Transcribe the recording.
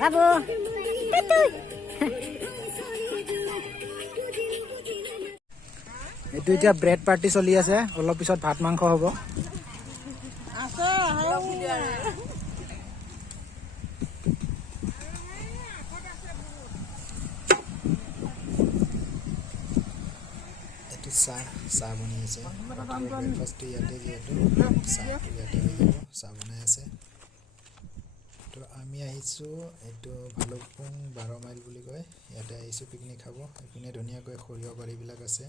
বাবু এইটো এতিয়া bread party চলি আছে অলপ পিছত ভাত মাংস হ'ব এইটো চাহ বনাই আছে ব্ৰেকফাষ্টটো ইয়াতে যিহেতু চাহটো ইয়াতে হৈ যাব চাহ বনাই আছে তো আমি আহিছোঁ এইটো ভালুকপুং 12 মাইল বুলি কয় ইয়াতে আহিছোঁ পিকনিক খাব এইপিনে ধুনীয়াকৈ সৰিয়হ বাৰীবিলাক আছে